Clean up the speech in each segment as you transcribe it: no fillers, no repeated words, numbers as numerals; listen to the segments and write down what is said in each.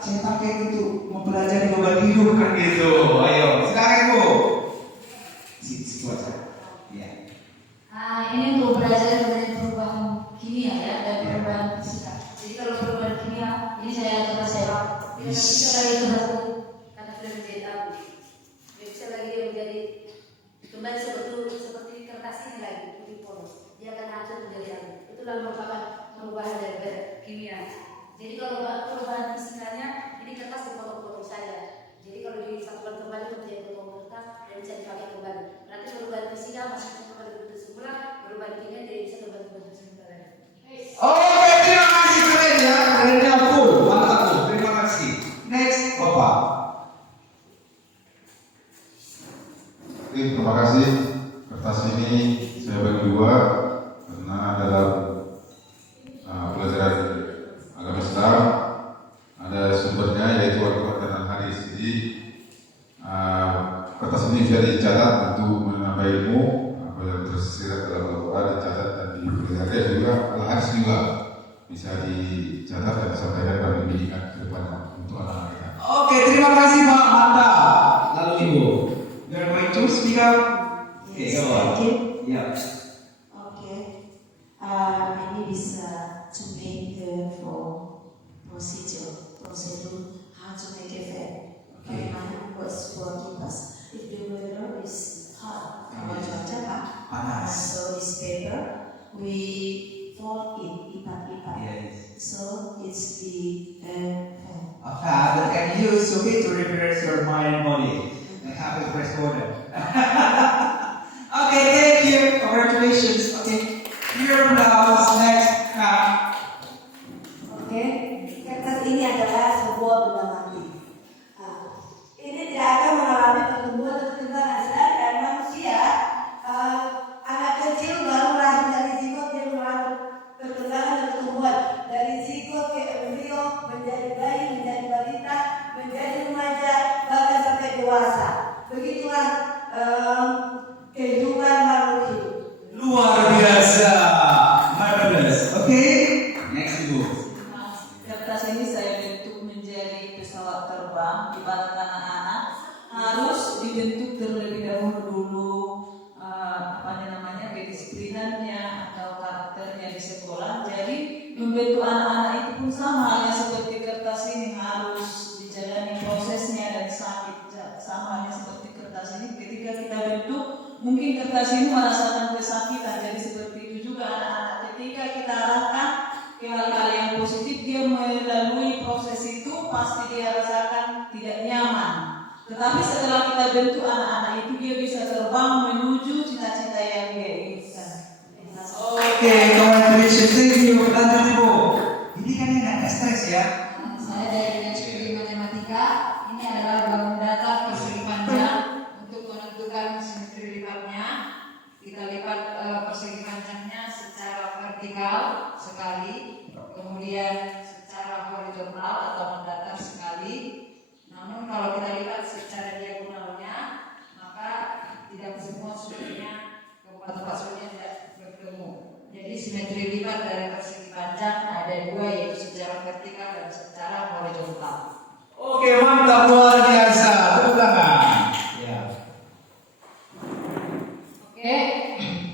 saya pakai untuk mempelajari obat hidup kan gitu. Ayo, silakan Ibu. Situ aja. Iya. Ini untuk belajar mengenai perubahan kimia ya dan perubahan fisika. Jadi kalau perubahan kimia, ini saya coba sewa. Tidak bisa lagi berbatu karena sudah menjadi tabu. Tidak bisa lagi menjadi kembali seperti kertas ini lagi, putih polos. Dia akan hancur menjadi abu. Itulah merupakan perubahan dari kimia. Jadi kalau perubahan fisikanya, ini kertas dipotong-potong saja. Jadi kalau disatukan kembali menjadi potong kertas dan bisa dipakai kembali. Nanti perubahan fisika masih kembali bentuk semula, perubahan kimia tidak bisa kembali bentuk semula lagi. Oke, terima kasih keren ya. Kerennya full, mantap tuh. Terima kasih. Next, Bapak. Oke, terima kasih. Kertas ini saya bagi dua karena dalam pelajaran agama Islam ada sumbernya yaitu Al-Quran dan Al-Hadis. Jadi kertas ini bisa dicatat untuk menambah ilmu apa yang tersirat dalam Al-Quran dicatat dan dipelajari, juga Al-Hadis juga bisa dicatat dan disampaikan dan diingat ke depannya untuk anak-anak kita. Oke, terima kasih Pak. Mantap. Lalu Ibu. You're going to speak up. Oke, go on. Ya. Okay. Ini bisa to make for procedure how to make it fair. Okay. Bagaimana buat sebuah kipas. If the weather is hot, kalau cuaca Panas. so this paper we fold it lipat-lipat. Yes. So it's the fan. A pad that can use to refresh your mind and body and have a fresh water. Okay, thank you. Congratulations. Okay. Your blouse next. Oke, kertas ini adalah sebuah benda mati. Ini tidak akan mengalami pertumbuhan atau perkembangan, sedangkan manusia anak kecil baru lahir dari zigot dia mengalami perkembangan dan pertumbuhan dari zigot ke embrio menjadi bayi, menjadi balita, menjadi remaja, bahkan sampai dewasa. Begitulah kehidupan makhluk hidup. Luar biasa. Marvelous. Okay. Next Ibu. Kertas ini saya bentuk menjadi pesawat terbang di mana anak-anak harus dibentuk terlebih dahulu dulu kedisiplinannya atau karakternya di sekolah. Jadi membentuk anak-anak itu pun sama halnya seperti kertas ini harus dijalani prosesnya dan sakit. Sama halnya seperti kertas ini ketika kita bentuk mungkin kertas ini merasakan kesakitan. Jadi seperti itu juga anak-anak ketika kita arahkan ke hal-hal yang positif, dia melalui proses itu pasti dia rasakan tidak nyaman. Tetapi setelah kita bentuk anak-anak itu, dia bisa terbang menuju cita-cita yang dia inginkan. Oke, congratulations. Thank you. Lanjut Ibu. Ini kan nggak stres ya. Saya dari Ekskul Matematika. Ini adalah bangun data persegi panjang untuk menentukan simetri lipatnya. Kita lipat persegi panjangnya secara vertikal sekali, kemudian secara horizontal atau mendatar sekali. Namun kalau kita lihat secara diagonalnya, maka tidak semua sudutnya tempat sudutnya tidak bertemu. Jadi simetri lipat dari persegi panjang ada dua, yaitu secara vertikal dan secara horizontal. Oke, mantap, luar biasa. Tepuk tangan. Ya. Oke,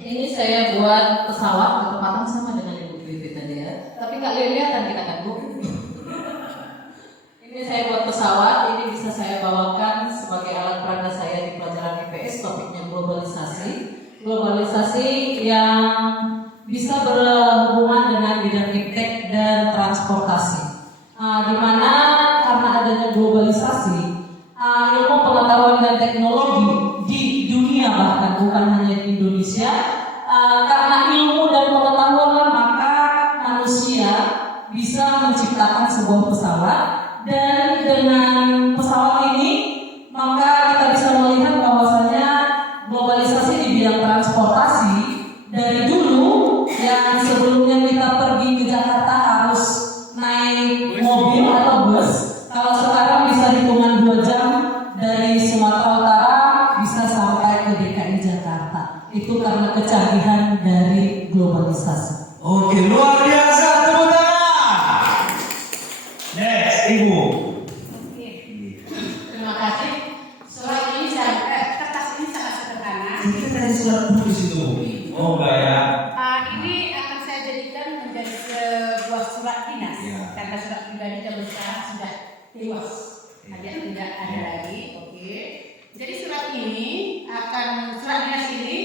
ini saya buat pesawat, ketepatan sama dengan Ibu Vivi tadi ya. Tapi nggak lihat-lihatan kita kan Bu. Ini saya buat pesawat, ini bisa saya bawakan sebagai alat peraga saya di pelajaran IPS, topiknya globalisasi. Globalisasi yang bisa berhubungan dengan bidang iptek dan transportasi. Di mana karena adanya globalisasi, ilmu pengetahuan dan teknologi di dunia bahkan bukan hanya di Indonesia, karena ilmu dan pengetahuan maka manusia bisa menciptakan sebuah pesawat, dan dengan pesawat ini maka kita bisa melihat bahwasanya globalisasi di bidang transportasi dari dulu yang sebelumnya kita pergi ke Jakarta harus naik mobil atau bus, kalau sekarang bisa hitungan 2 jam dari Sumatera Utara bisa sampai ke DKI Jakarta. Itu karena kecanggihan dari globalisasi. Oke, luar biasa. Tepuk tangan. Next, Ibu. dinas. Iya. Karena surat pribadi kita besar sudah tewas, alias tidak ada lagi. Oke. Jadi surat dinas ini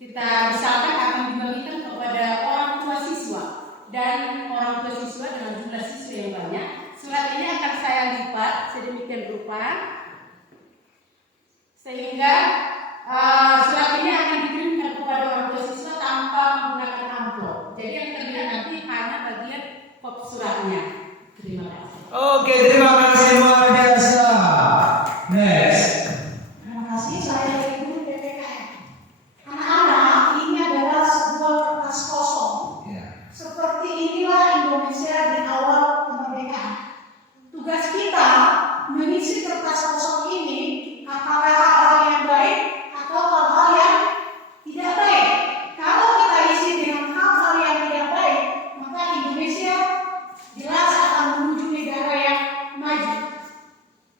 kita misalkan akan dibagikan kepada orang tua siswa dan orang tua siswa dengan jumlah siswa yang banyak. Surat ini akan saya lipat sedemikian rupa sehingga surat ini akan dikirimkan kepada orang tua siswa tanpa menggunakan amplop. Jadi yang terlihat nanti hanya bagian kop suratnya. Terima kasih. Oke, terima kasih luar biasa. Next. Terima kasih, saya Ibu DPKM. Anak-anak, ini adalah sebuah kertas kosong. Ya. Seperti inilah Indonesia di awal kemerdekaan. Tugas kita mengisi kertas kosong ini apakah hal-hal yang baik atau hal-hal yang tidak baik. Kalau kita isi dengan hal-hal yang tidak baik, maka Indonesia jelas akan menuju negara yang maju.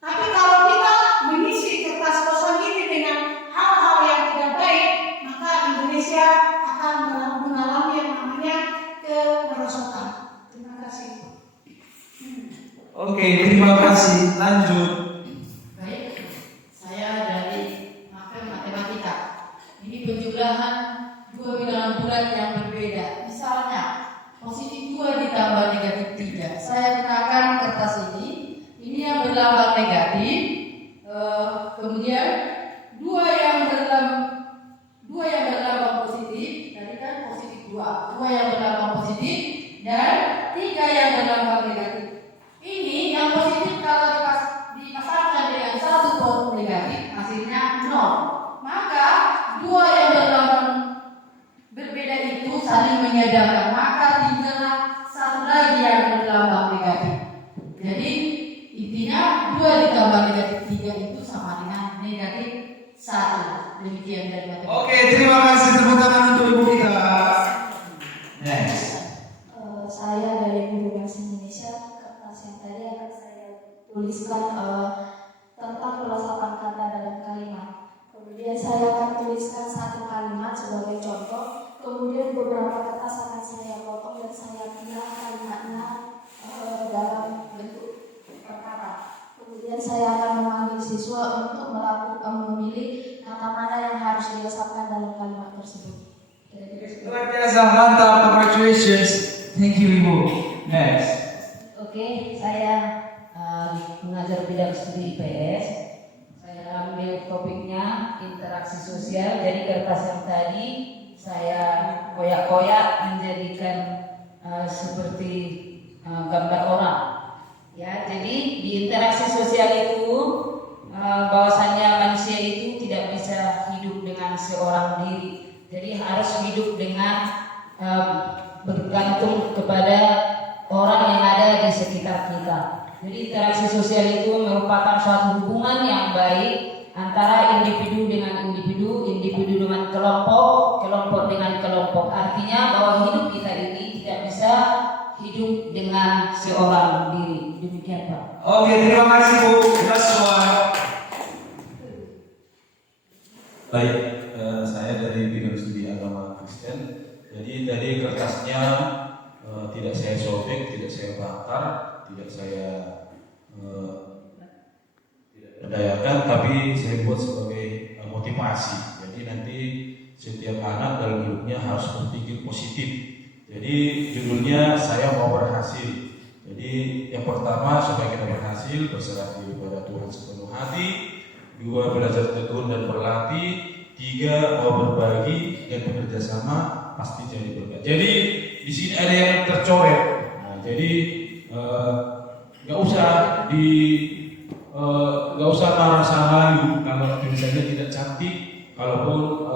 Tapi kalau kita mengisi kertas kosong ini dengan hal-hal yang tidak baik, maka Indonesia akan mengalami yang namanya kemerosotan. Terima kasih. Oke, terima kasih. Lanjut. Baik, saya dari matematika. Ini penjumlahan dua bilangan bulat yang berbeda. Misalnya, positif 2 ditambah negatif 3. Saya gunakan kertas ini. Ini yang berlambang negatif. Kemudian dua yang berlambang positif. Tadi kan positif 2. 2 yang berlambang positif dan 3 yang berlambang negatif. Ini yang positif kalau dipasangkan dengan satu pol negatif hasilnya 0. Maka dua yang berlambang berbeda itu saling menyadarkan. Maka tinggallah satu lagi yang berlambang negatif. Jadi intinya 2 ditambah negatif 3 itu sama dengan negatif 1. Demikian dari matematika. Oke, terima kasih. Tepuk tangan untuk ibu kita. Next. Saya dari Guru Bahasa Indonesia. Kertas yang tadi akan saya tuliskan tentang peletakan kata dalam kalimat. Kemudian saya akan tuliskan satu kalimat sebagai contoh. Kemudian beberapa kertas akan saya potong dan saya pilih kalimatnya dalam bentuk perkara. Kemudian saya akan memanggil siswa untuk memilih kata mana yang harus diucapkan dalam kalimat tersebut. Luar biasa, mantap. Congratulations. Thank you, Ibu. Next. Oke, saya mengajar bidang studi IPS. Saya ambil topiknya interaksi sosial. Jadi kertas yang tadi saya koyak-koyak menjadikan seperti gambar orang. Ya, jadi di interaksi sosial itu bahwasannya manusia itu tidak bisa hidup dengan seorang diri. Jadi harus hidup dengan bergantung kepada orang yang ada di sekitar kita. Jadi interaksi sosial itu merupakan suatu hubungan yang baik antara individu dengan individu, individu dengan kelompok, kelompok dengan kelompok. Artinya bahwa hidup kita ini tidak bisa hidup dengan seorang diri. Demikian, Pak. Oke, terima kasih, Bu. Last one. Baik, saya dari bidang studi agama Kristen. Jadi tadi kertasnya tidak saya sobek, tidak saya bakar, tidak saya berdayakan, tapi saya buat sebagai motivasi. Jadi nanti setiap anak dalam hidupnya harus berpikir positif. Jadi judulnya saya mau berhasil. Jadi yang pertama supaya kita berhasil berserah diri kepada Tuhan sepenuh hati. 2 belajar tekun dan berlatih. 3 mau berbagi dan bekerja sama pasti jadi berkat. Jadi di sini ada yang tercoret. Nah, jadi nggak usah merasa malu kalau tulisannya tidak cantik, kalaupun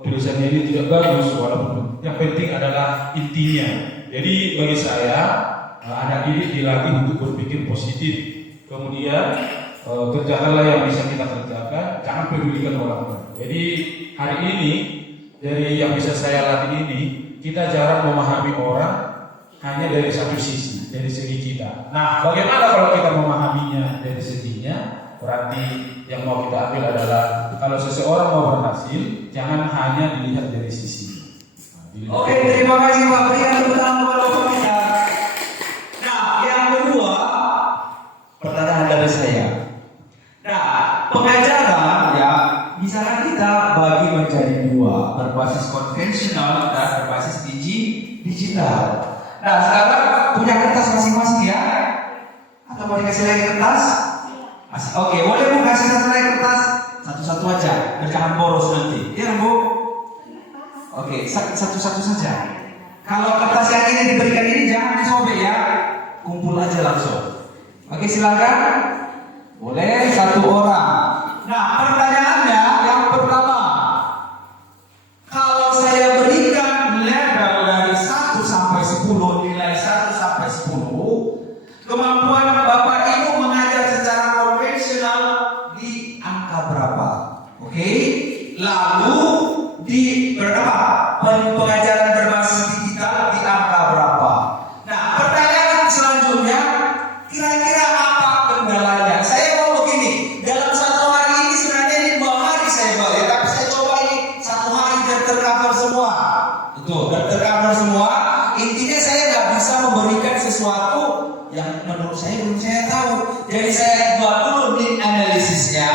tulisannya ini tidak bagus, walaupun yang penting adalah intinya. Jadi bagi saya anak didik dilatih untuk berpikir positif. Kemudian kerjakanlah yang bisa kita kerjakan, jangan pedulikan orang lain. Jadi hari ini dari yang bisa saya latih ini, kita jarang memahami orang hanya dari satu sisi, dari segi kita. Nah, bagaimana kalau kita memahaminya dari seginya? Berarti yang mau kita ambil adalah kalau seseorang mau berhasil, jangan hanya dilihat dari sisi. Oke, terima kasih Pak. Berikan tepuk tangan kepada Bapak kita. Nah, yang kedua, pertanyaan dari saya. Nah, pengajaran ya, misalkan kita bagi menjadi dua, berbasis konvensional dan berbasis digital. Nah, sekarang punya kertas masing-masing ya? Atau mau dikasih lagi kertas? Oke, boleh Bu kasih satu lagi kertas? Satu-satu aja, biar jangan boros nanti. Iya Bu? Oke, satu-satu saja. Kalau kertas yang ini diberikan ini jangan disobek ya, kumpul aja langsung. Oke, silakan. Boleh satu orang. Nah, pertanyaannya yang pertama, kalau saya berikan level dari 1 sampai 10, nilai 1 sampai 10, kemampuan Bapak Ibu mengajar secara konvensional di angka berapa? Oke? Lalu di pengajaran berbasis digital di angka berapa? Nah, pertanyaan selanjutnya, kira-kira apa kendalanya? Saya mau begini, dalam 1 hari ini sebenarnya ini 2 hari saya balik, tapi saya coba ini 1 hari dan tercover semua. Betul, dan tercover semua. Intinya saya nggak bisa memberikan sesuatu yang menurut saya belum saya tahu. Jadi saya buat dulu di analisisnya.